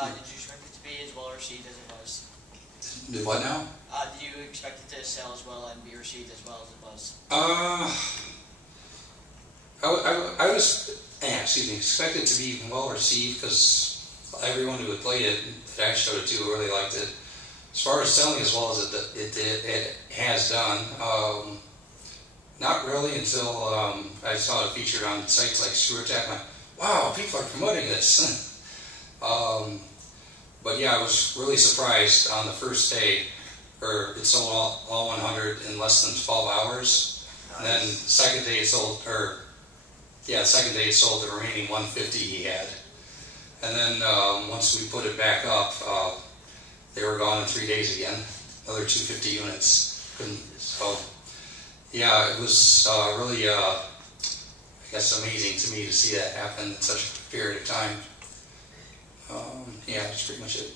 Did you expect it to be as well received as it was? Did what now? Did you expect it to sell as well and be received as well as it was? I was, expected to be well received because everyone who had played it that I showed it to really liked it. As far as selling as well as it has done, not really until I saw it featured on sites like ScrewAttack. I'm like, wow, people are promoting this. But yeah, I was really surprised on the first day, it sold all 100 in less than 12 hours. Nice. And then the second day it sold, the remaining 150 he had. And then once we put it back up, they were gone in 3 days again. Another 250 units. So yeah, it was really, I guess, amazing to me to see that happen in such a period of time. Yeah, that's pretty much it.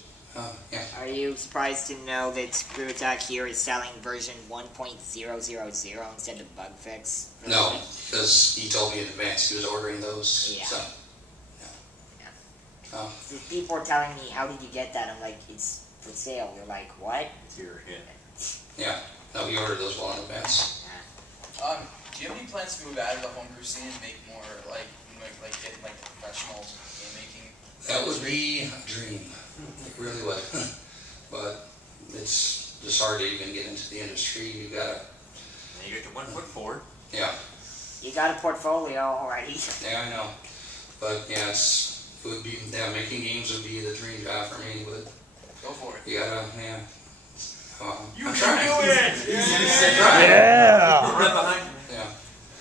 Yeah. Are you surprised to know that ScrewAttack here is selling version 1.000 instead of bug fix? No, because he told me in advance he was ordering those. Yeah. So, yeah. People are telling me, how did you get that? I'm like, it's for sale. They're like, what? It's here, yeah. Yeah. No, he ordered those well in advance. Do you have any plans to move out of the homebrew scene and make more like get like professional game making? That would be a dream. It really would. But it's just hard to even get into the industry. You gotta. And you get your 1 foot forward. Yeah. You got a portfolio already. Yeah, I know. But yeah, it would be. Yeah, making games would be the dream job for me. But go for it. You gotta, yeah. You I'm can trying. do it! Yeah. Right behind you. Yeah.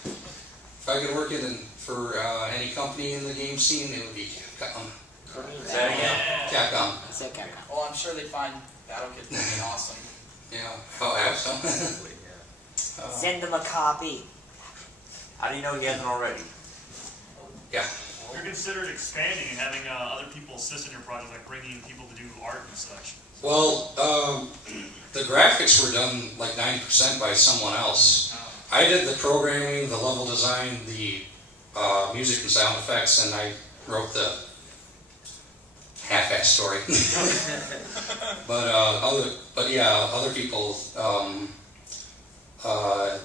If I could work for any company in the game scene, it would be Capcom. Say that again. Capcom. I said Capcom. Well, I'm sure they find Battle Kit awesome. Yeah. Oh, absolutely. Send them a copy. How do you know he hasn't already? Yeah. You're considered expanding and having other people assist in your project, like bringing people to do art and such. Well, the graphics were done like 90% by someone else. I did the programming, the level design, the music and sound effects, and I wrote the half-ass story. But yeah, other people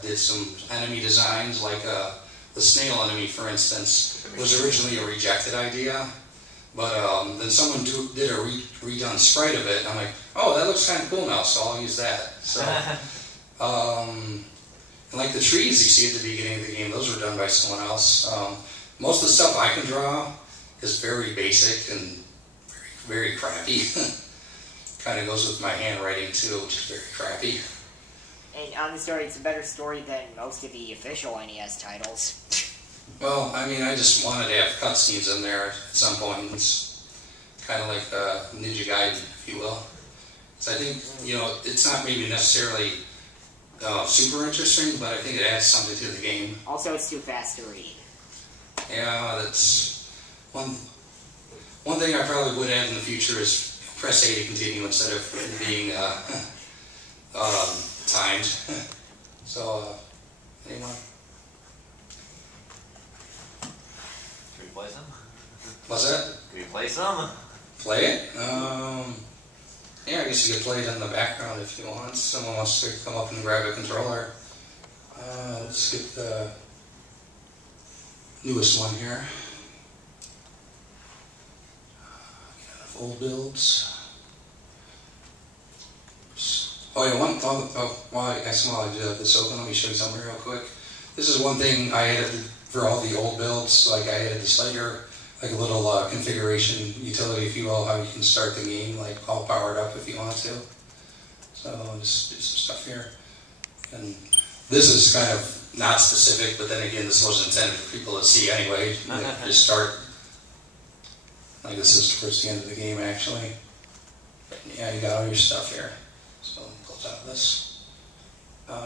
did some enemy designs, like the snail enemy, for instance, was originally a rejected idea. But then someone did a redone sprite of it, and I'm like, oh, that looks kind of cool now, so I'll use that. So, and like the trees you see at the beginning of the game, those were done by someone else. Most of the stuff I can draw is very basic and very crappy. Kind of goes with my handwriting too, which is very crappy. And on the story, it's a better story than most of the official NES titles. Well, I mean, I just wanted to have cutscenes in there at some point. It's kind of like Ninja Gaiden, if you will. So I think, it's not maybe necessarily super interesting, but I think it adds something to the game. Also, it's too fast to read. Yeah, that's one thing I probably would add in the future is press A to continue instead of being timed. So, anyone? Can we play some? What's that? Can we play some? Play it? Yeah, I guess you could play it in the background if you want. Someone wants to come up and grab a controller. Let's get the newest one here. Old builds. Oh yeah, while I do have this open, let me show you something real quick. This is one thing I added for all the old builds. Like I added the slider, like a little configuration utility, if you will, how you can start the game, like all powered up if you want to. So I'll just do some stuff here. And this is kind of not specific, but then again, this wasn't intended for people to see anyway. Just start. Like this is towards the end of the game, actually. Yeah, you got all your stuff here. So close out this.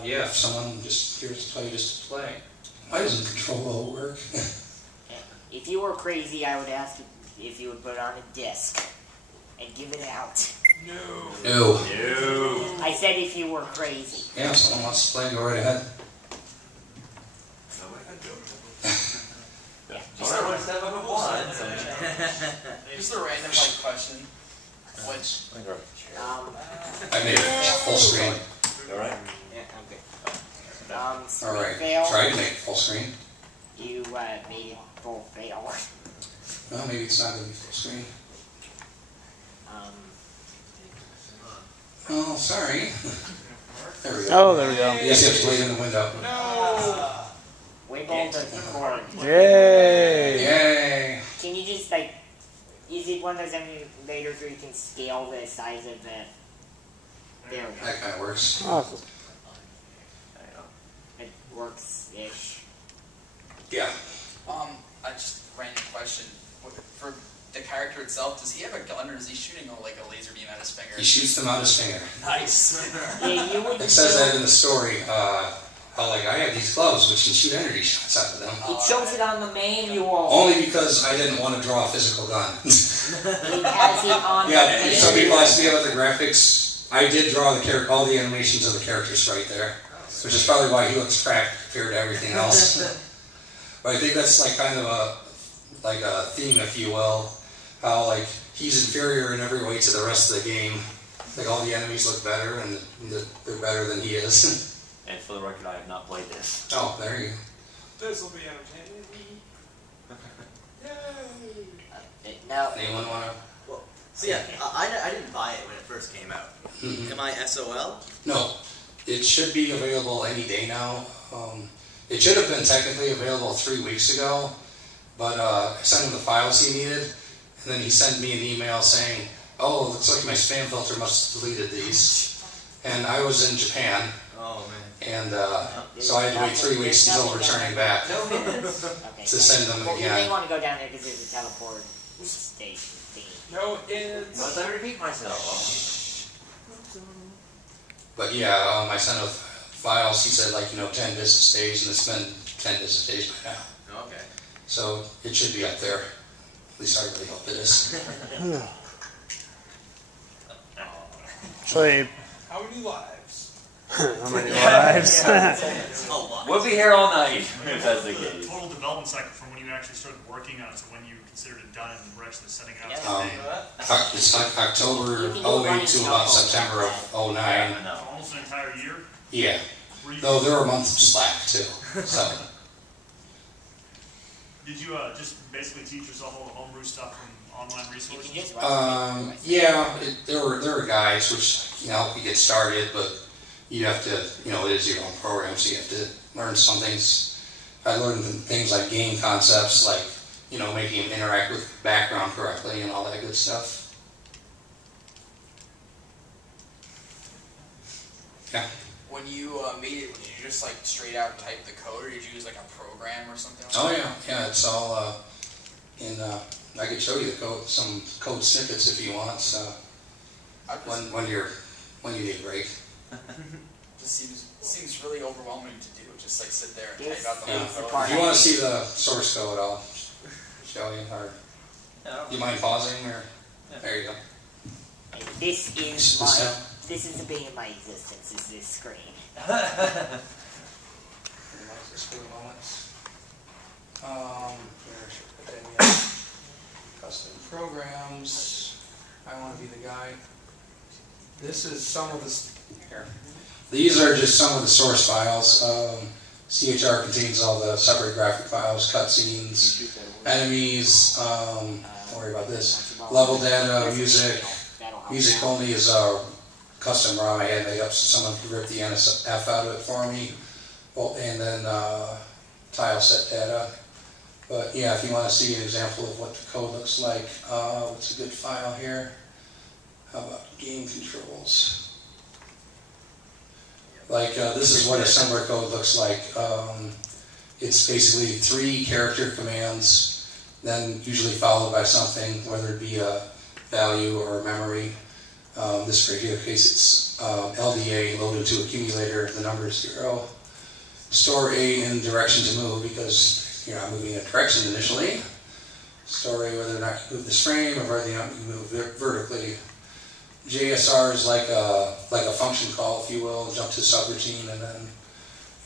Yeah, if someone just here's to play, just to play. Why doesn't control work? If you were crazy, I would ask if you would put it on a disc and give it out. No. I said if you were crazy. Yeah, if someone wants to play, go right ahead. Yeah. Just a random question. Which I made it full screen. Alright? Yeah, I'm good. All right. Fail. Try to make it full screen. You made it full fail. Well, maybe it's not going to be full screen. Oh, sorry. There we go. Oh, there we go. You just have to wait in the window. Wiggle the cord. Yay! Yay! Can you just like, is it one of those emulators where you can scale the size of the? There we go. That kind of works. Awesome. It works-ish. Yeah. I just random question. For the character itself, does he have a gun or is he shooting like a laser beam at his finger? He shoots them out his finger. Nice. Yeah, you would. It says that in the story. Like, I have these gloves which can shoot energy shots out of them. It shows it on the manual. Only because I didn't want to draw a physical gun. It has it on the Yeah, manual. some people ask me about the graphics. I did draw all the animations of the characters right there, which is probably why he looks cracked compared to everything else. But I think that's like kind of a theme, if you will, how like he's inferior in every way to the rest of the game. Like all the enemies look better and they're better than he is. And for the record, I have not played this. Oh, there you go. This will be entertaining. Yay! No. Anyone want to? So yeah, I didn't buy it when it first came out. Am I SOL? No, it should be available any day now. It should have been technically available 3 weeks ago, but I sent him the files he needed, and then he sent me an email saying, "Oh, it looks like my spam filter must have deleted these." And I was in Japan, Oh man. and so I had to wait 3 weeks until returning back No hints. Okay. to send them Well, you may again. want to go down there because there's a teleport station thingy. No hints. Must I repeat myself? But yeah, I sent him files. He said 10 business days, and it's been 10 business days by now. Okay. So it should be up there. At least I really hope it is. Actually, How many lives? how many lives? It's a lot. We'll be here all night, if that's the case. Total development cycle from when you actually started working on it to when you considered it done and we're actually setting it out Yeah. today. It's like October 08 to about September of 09. No. Almost an entire year. Yeah. Were you- Though there were months of slack too. So Did you just basically teach yourself all the homebrew stuff from online You resources? can just yeah, there were guides which help you get started, but you have to it is your own program, so you have to learn some things. I learned things like game concepts, like making them interact with the background correctly and all that good stuff. Yeah. When you made it, did you just like straight out type the code, or did you use like a program or something like Oh that? yeah, it's all in. I could show you the code, some code snippets if you want. So I just, when you need a break. just seems really overwhelming to do. Just like sit there and Yes. type out the Yeah. whole Part- code. If you want to see the source code, I'll show you. Or No. you mind pausing? Or there you go. And this is this is the bane of my existence. Is this screen? Minimize this for a moment. Here, I should put that in here. Custom programs. I want to be the guy. This is some of the here. These are just some of the source files. CHR contains all the separate graphic files, cutscenes, enemies. Don't worry about this. Level data, music. Music only is a custom ROM I had made up, so someone could rip the NSF out of it for me. Well, and then tile set data. But yeah, if you want to see an example of what the code looks like, what's a good file here? How about game controls? Like this is what assembler code looks like. It's basically 3 character commands, then usually followed by something, whether it be a value or a memory. This particular case, it's LDA, loaded to accumulator, the number is 0. Store A in direction to move, because you're not moving in a direction initially. Store A whether or not you move this frame, or whether or not you move vertically. JSR is like a function call, if you will, jump to subroutine, and then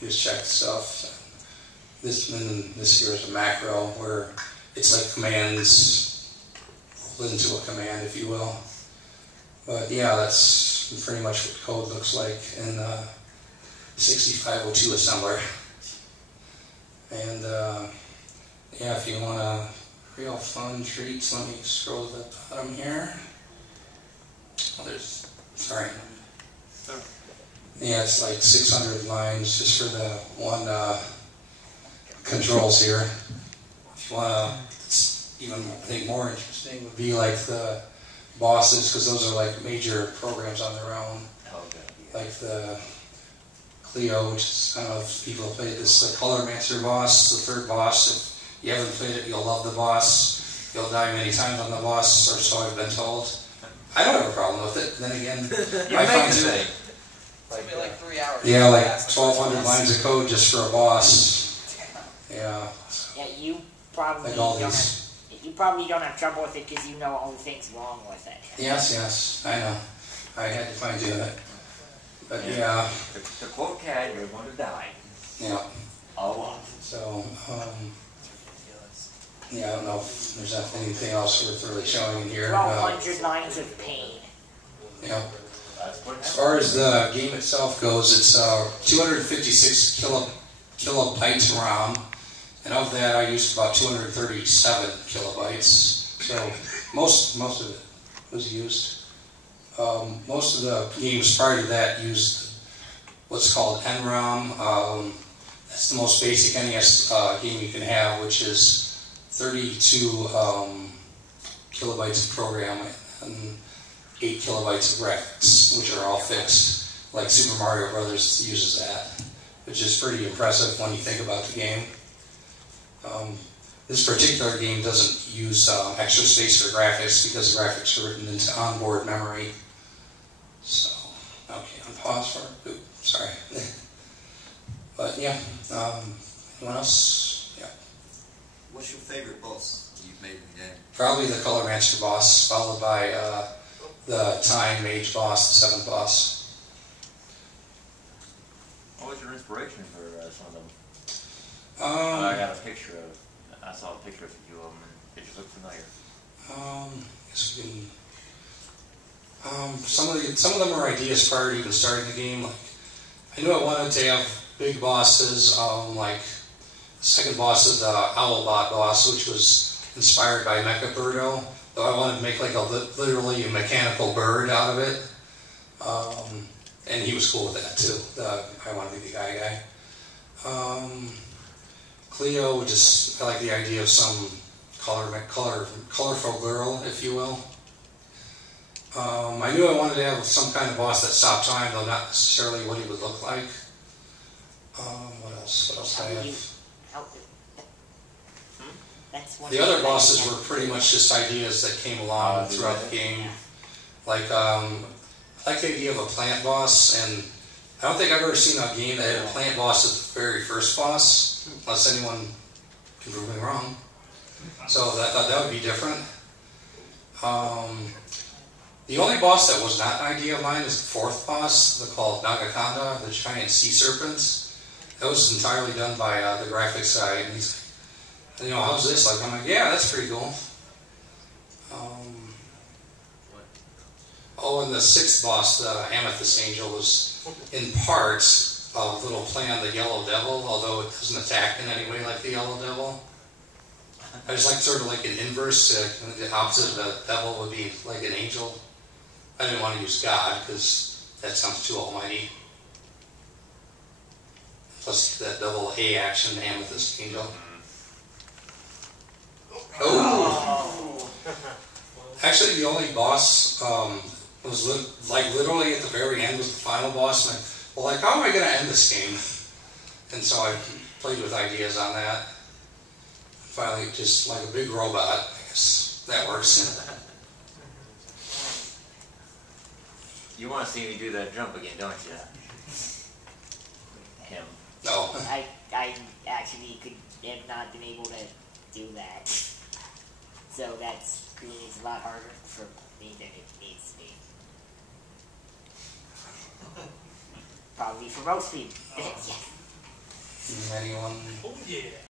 you just check stuff. This here is a macro, where it's like commands rolled into a command, if you will. But yeah, that's pretty much what code looks like in 6502 assembler. And yeah, if you want a real fun treats, let me scroll to the bottom here. Oh, there's, sorry. Yeah, it's like 600 lines just for the one controls here. If you want to, even I think more interesting would be like the bosses, because those are like major programs on their own. Like the Cleo, which is, I don't know if people have played this, the Colormancer boss, the third boss. If you haven't played it, you'll love the boss. You'll die many times on the boss, or so I've been told. I don't have a problem with it. Then again, I find it. It's gonna be like 3 hours. Yeah, like 1,200 lines of code just for a boss. Yeah. Yeah, you probably Like all don't these. have, you probably don't have trouble with it because you know all the things wrong with it. Yes, I know. I had to find it. But yeah, The quote CAD, you're going to die. yeah. A lot. So, yeah, I don't know if there's anything else worth really showing in here. 1,200 lines of pain. Yeah. That's what As far as the game itself goes, it's 256 kilobytes RAM, and of that I used about 237 kilobytes. So most of it was used. Most of the games prior to that used what's called NROM. That's the most basic NES game you can have, which is 32 kilobytes of program and 8 kilobytes of graphics, which are all fixed. Like Super Mario Brothers uses that, which is pretty impressive when you think about the game. This particular game doesn't use extra space for graphics because the graphics are written into onboard memory. So, okay, I'm paused for, oops, sorry. But yeah, anyone else? Yeah. What's your favorite boss you've made in the game? Probably the Colormancer boss, followed by the Time Mage boss, the 7th boss. What was your inspiration for some of them? Um, I got a picture of, I saw a picture of a few of them, and they just look familiar. I guess we can, some of them are ideas prior to even starting the game. Like, I knew I wanted to have big bosses, like the second boss is the Owlbot boss, which was inspired by Mecha Birdo, though I wanted to make like literally a mechanical bird out of it. And he was cool with that too. I wanted to be the guy. Cleo, just I like the idea of some colorful girl, if you will. I knew I wanted to have some kind of boss that stopped time, though not necessarily what he would look like. What else? What else did I have? That's one The other bosses were pretty much just ideas that came along throughout the game. Like, I like the idea of a plant boss, and I don't think I've ever seen a game that had a plant boss as the very first boss, unless anyone can prove me wrong. So I thought that would be different. The only boss that was not an idea of mine is the 4th boss, called Nagakonda, the giant sea serpents. That was entirely done by the graphics guy, and he's like, how's this? Like, I'm like, yeah, that's pretty cool. Oh, and the 6th boss, the Amethyst Angel, was in parts a little play on the Yellow Devil, although it doesn't attack in any way like the Yellow Devil. I just like sort of like an inverse, the opposite of the devil would be like an angel. I didn't want to use God because that sounds too almighty. Plus that double A action, Amethyst Angel. Oh! Actually, the only boss was literally at the very end was the final boss. And how am I going to end this game? And so I played with ideas on that. Finally, just like a big robot, I guess that works. You want to see me do that jump again, don't you? Him. No. I actually could have not been able to do that. So that's it's a lot harder for me than it needs to be. Probably for most people. Yes. Anyone? Oh yeah.